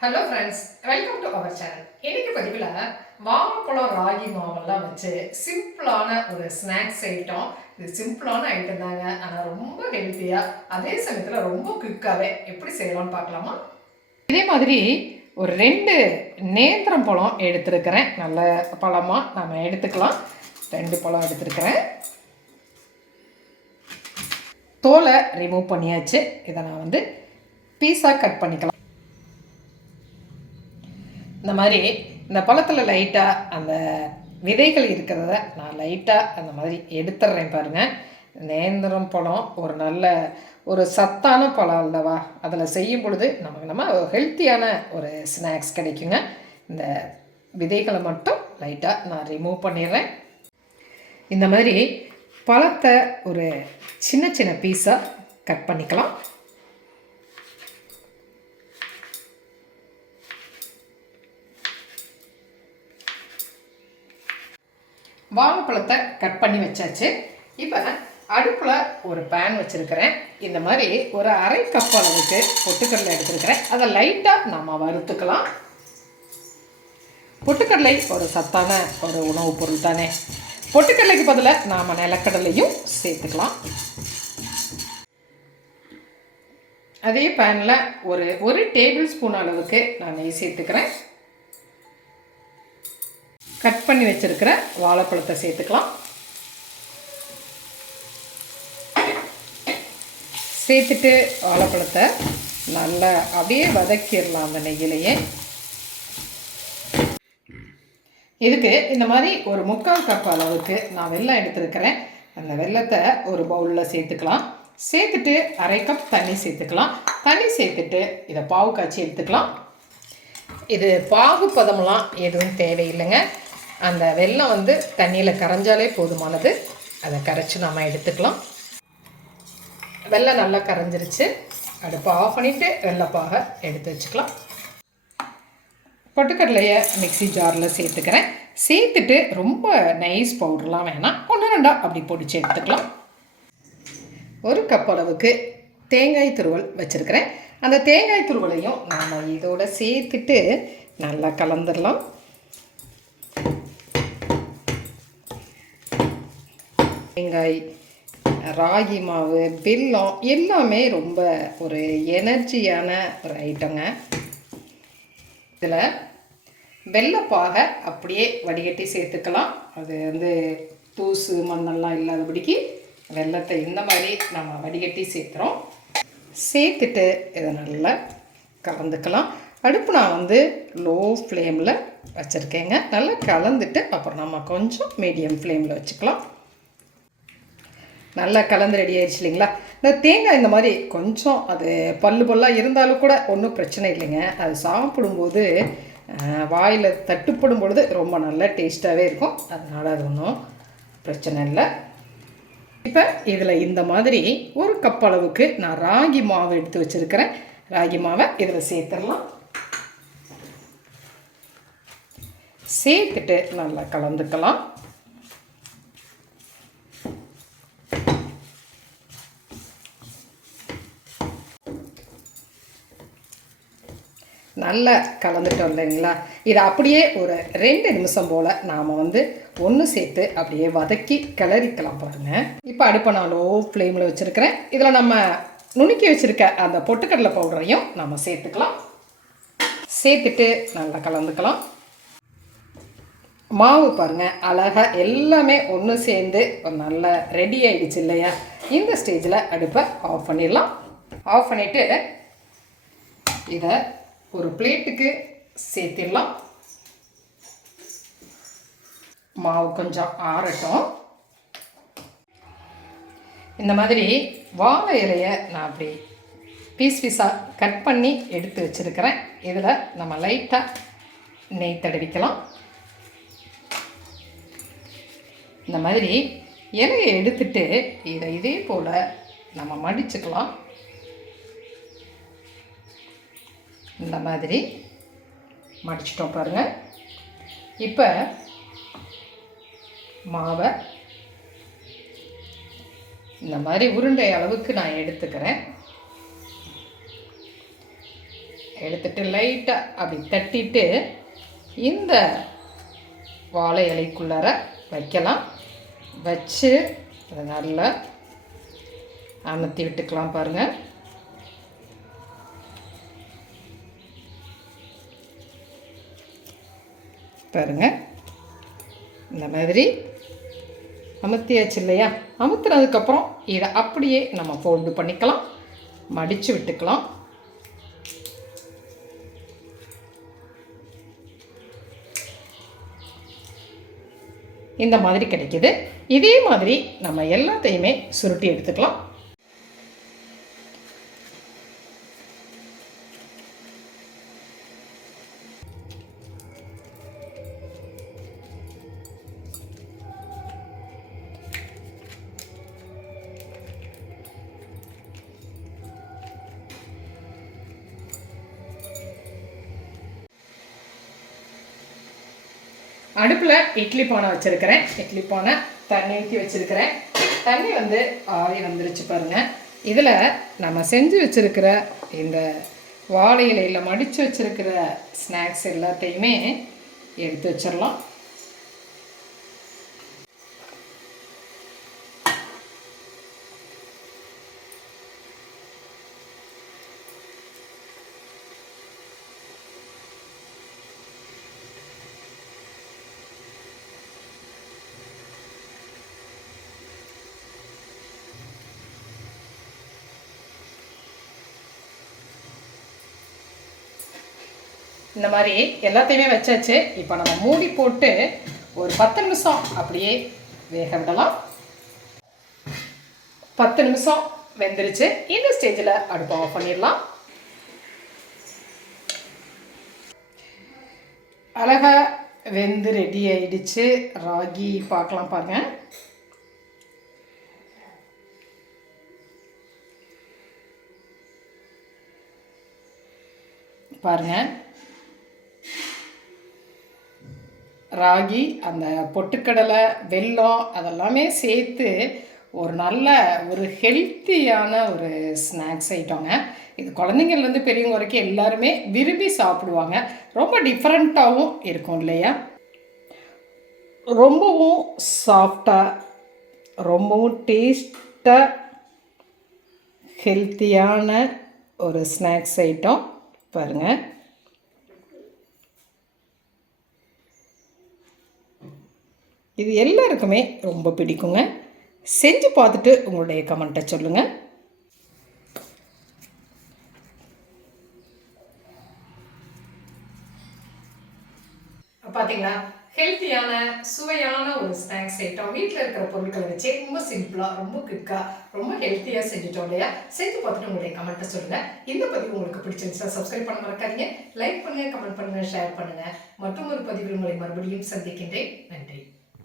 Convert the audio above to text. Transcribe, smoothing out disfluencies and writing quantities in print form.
Hello friends, welcome to our channel. இன்னைக்கு பதிவில் வாழைப்பழம் ராகி மாவெல்லாம் வச்சு சிம்பிளான ஒரு ஸ்நாக்ஸ் ஐட்டம். இது சிம்பிளான ஐட்டம் தாங்க, ஆனால் ரொம்ப ஹெல்த்தியாக, அதே சமயத்தில் ரொம்ப குயிக்காகவே எப்படி செய்யலாம்னு பார்க்கலாமா? இதே மாதிரி ஒரு 2 நேந்திரம் பழம் எடுத்துருக்கிறேன். நல்ல பழமாக நம்ம எடுத்துக்கலாம். 2 பழம் எடுத்துருக்கிறேன். தோலை ரிமூவ் பண்ணியாச்சு. இதை நான் வந்து பீஸாக கட் பண்ணிக்கலாம். இந்த மாதிரி இந்த பழத்தில் லைட்டாக அந்த விதைகள் இருக்கிறத நான் லைட்டாக அந்த மாதிரி எடுத்துடுறேன் பாருங்கள். நேந்திரம் பழம் ஒரு நல்ல ஒரு சத்தான பழம் அல்லவா, அதில் செய்யும் பொழுது நம்ம ஹெல்த்தியான ஒரு ஸ்நாக்ஸ் கிடைக்குங்க. இந்த விதைகளை மட்டும் லைட்டாக நான் ரிமூவ் பண்ணிடுறேன். இந்த மாதிரி பழத்தை ஒரு சின்ன சின்ன பீஸாக கட் பண்ணிக்கலாம். வாழைப்பழத்தை கட் பண்ணி வச்சாச்சு. இப்போ அடுப்பில் ஒரு பேன் வச்சுருக்கிறேன். இந்த மாதிரி ஒரு அரை கப் அளவுக்கு பொட்டுக்கடலை எடுத்துருக்கிறேன். அதை லைட்டாக நம்ம வறுத்துக்கலாம். பொட்டுக்கடலை ஒரு சத்தான ஒரு உணவுப் பொருள் தானே. பொட்டுக்கடலைக்கு பதிலாக நாம் நிலக்கடலையும் சேர்த்துக்கலாம். அதே பேனில் ஒரு டேபிள் ஸ்பூன் அளவுக்கு நான் நெய் சேர்த்துக்கிறேன். கட் பண்ணி வச்சுருக்கிற வாழைப்பழத்தை சேர்த்துக்கலாம். சேர்த்துட்டு வாழைப்பழத்தை நல்லா அப்படியே வதக்கிடலாம் அந்த நெய்யிலேயே. இதுக்கு இந்த மாதிரி ஒரு 3/4 கப் அளவுக்கு நான் வெல்லம் எடுத்துருக்கிறேன். அந்த வெல்லத்தை ஒரு பவுலில் சேர்த்துக்கலாம். சேர்த்துட்டு அரை கப் தண்ணி சேர்த்துக்கலாம். தண்ணி சேர்த்துட்டு இதை பாவு காய்ச்சி எடுத்துக்கலாம். இது பாகு பதமெல்லாம் எதுவும் தேவையில்லைங்க. அந்த வெல்லம் வந்து தண்ணியில் கரைஞ்சாலே போதுமானது. அதை கரைச்சி நம்ம எடுத்துக்கலாம். வெல்லம் நல்லா கரைஞ்சிருச்சு. அடுப்பை ஆஃப் பண்ணிவிட்டு வெள்ளைப்பாக எடுத்து வச்சுக்கலாம். பொட்டுக்கடலையை மிக்ஸி ஜாரில் சேர்த்துக்கிறேன். சேர்த்துட்டு ரொம்ப நைஸ் பவுடர்லாம் வேணாம், 1-2 அப்படி பொடிச்சு எடுத்துக்கலாம். 1 கப் அளவுக்கு தேங்காய் துருவல் வச்சுருக்கிறேன். அந்த தேங்காய் துருவலையும் நாம் இதோடு சேர்த்துட்டு நல்லா கலந்துடலாம். தேங்காய், ராகி மாவு, வெல்லம் எல்லாமே ரொம்ப ஒரு எனர்ஜியான ஒரு ஐட்டங்க. இதில் வெள்ளைப்பாகை அப்படியே வடிகட்டி சேர்த்துக்கலாம். அது வந்து தூசு மண்ணெல்லாம் இல்லாதபடிக்கு வெல்லத்தை இந்த மாதிரி நம்ம வடிகட்டி சேர்த்துறோம். சேர்த்துட்டு இதை நல்லா கலந்துக்கலாம். அடுப்பு நான் வந்து லோ ஃப்ளேமில் வச்சுருக்கேங்க. நல்லா கலந்துட்டு அப்புறம் நம்ம கொஞ்சம் மீடியம் ஃப்ளேமில் வச்சுக்கலாம். நல்லா கலந்து ரெடி ஆயிடுச்சு இல்லைங்களா. இந்த தேங்காய் இந்த மாதிரி கொஞ்சம் அது பல்லாக இருந்தாலும் கூட ஒன்றும் பிரச்சனை இல்லைங்க. அது சாப்பிடும்போது வாயில் தட்டுப்படும் பொழுது ரொம்ப நல்ல டேஸ்ட்டாகவே இருக்கும். அதனால் அது ஒன்றும் பிரச்சனை இல்லை. இப்போ இதில் இந்த மாதிரி 1 கப் அளவுக்கு நான் ராகி மாவு எடுத்து வச்சுருக்கிறேன். ராகி மாவை இதில் சேர்த்துடலாம். சேர்த்துட்டு நல்லா கலந்துக்கலாம். நல்லா கலந்துட்டோம் இல்லைங்களா. இதை அப்படியே ஒரு 2 நிமிஷம் போல் நாம் வந்து ஒன்று சேர்த்து அப்படியே வதக்கி கிளறிக்கலாம் பாருங்கள். இப்போ அடுப்பை நான் லோ ஃப்ளேமில் வச்சுருக்கிறேன். இதில் நம்ம நுணுக்கி வச்சுருக்க அந்த பொட்டுக்கடலை பவுடரையும் நம்ம சேர்த்துக்கலாம். சேர்த்துட்டு நல்லா கலந்துக்கலாம். மாவு பாருங்கள் அழகாக எல்லாமே ஒன்று சேர்ந்து ஒரு நல்ல ரெடி ஆகிடுச்சு இல்லையா. இந்த ஸ்டேஜில் அடுப்பை ஆஃப் பண்ணிடலாம். ஆஃப் பண்ணிவிட்டு இதை ஒரு பிளேட்டுக்கு சேர்த்திடலாம். மாவு கொஞ்சம் ஆறட்டும். இந்த மாதிரி வாழை இலையை நான் அப்படி பீஸாக கட் பண்ணி எடுத்து வச்சுருக்கிறேன். இதில் நம்ம லைட்டாக நெய் தடவிக்கலாம். இந்த மாதிரி இலையை எடுத்துட்டு இதை இதே போல் நம்ம மடிச்சுக்கலாம். இந்த மாதிரி மடிச்சிட்டோம் பாருங்கள். இப்போ மாவை இந்த மாதிரி உருண்டை அளவுக்கு நான் எடுத்துக்கிறேன். எடுத்துட்டு லைட்டாக அப்படி தட்டிட்டு இந்த வாழை இலைக்குள்ளார வைக்கலாம். வச்சு அதை நல்லா அமர்த்தி விட்டுக்கலாம். பாருங்கள், இந்த மாதிரி அமுத்தியாச்சு இல்லையா? அமுத்துனதுக்கப்புறம் இதை அப்படியே நம்ம ஃபோல்டு பண்ணிக்கலாம், மடித்து விட்டுக்கலாம். இந்த மாதிரி கிடைக்கிது. இதே மாதிரி நம்ம எல்லாத்தையுமே சுருட்டி எடுத்துக்கலாம். அடுப்பில் இட்லி பானை வச்சுருக்கிறேன். இட்லி பானை தண்ணி ஊற்றி வச்சுருக்கிறேன். தண்ணி ஆவி வந்துருச்சு பாருங்கள். இதில் நம்ம செஞ்சு வச்சுருக்கிற இந்த வாழை இலையில் மடித்து வச்சுருக்கிற ஸ்நாக்ஸ் எல்லாத்தையுமே எடுத்து வச்சிடலாம். இந்த மாதிரி எல்லாத்தையுமே வச்சாச்சு. இப்போ நம்ம மூடி போட்டு ஒரு 10 நிமிஷம் அப்படியே வேக விடலாம். 10 நிமிஷம் வெந்துருச்சு. இந்த ஸ்டேஜில் அடுப்பை ஆஃப் பண்ணிடலாம். அழகாக வெந்து ரெடி ஆயிடுச்சு. ராகி பார்க்கலாம் பாருங்க. பாருங்கள், ராகி, அந்த பொட்டுக்கடலை, வெல்லம் அதெல்லாமே சேர்த்து ஒரு நல்ல ஒரு ஹெல்த்தியான ஒரு ஸ்நாக்ஸ் ஐட்டங்க. இது குழந்தைங்கள்லேருந்து பெரியவங்க வரைக்கும் எல்லாருமே விரும்பி சாப்பிடுவாங்க. ரொம்ப டிஃப்ரெண்ட்டாகவும் இருக்கும் இல்லையா? ரொம்பவும் சாஃப்டாக, ரொம்பவும் டேஸ்ட்டாக, ஹெல்த்தியான ஒரு ஸ்நாக்ஸ் ஐட்டம் பாருங்கள். இது எல்லாருக்குமே ரொம்ப பிடிக்குங்க. செஞ்சு பார்த்துட்டு உங்களுடைய கமெண்ட்டை சொல்லுங்கள். பார்த்தீங்களா, ஹெல்த்தியான சுவையான ஒரு ஸ்நாக்ஸ் ஐட்டம். வீட்டில் இருக்கிற பொருட்களை வச்சு ரொம்ப சிம்பிளாக, ரொம்ப குயிக்காக, ரொம்ப ஹெல்த்தியாக செஞ்சுட்டோம் இல்லையா? செஞ்சு பார்த்துட்டு உங்களுடைய கமெண்ட்டை சொல்லுங்கள். இந்த பதிவு உங்களுக்கு பிடிச்சிருந்துச்சா சப்ஸ்கிரைப் பண்ண மறக்காதீங்க. லைக் பண்ணுங்கள், கமெண்ட் பண்ணுங்கள், ஷேர் பண்ணுங்கள். மற்றும் ஒரு பதிவில் உங்களை மறுபடியும் சந்திக்கின்றேன். நன்றி.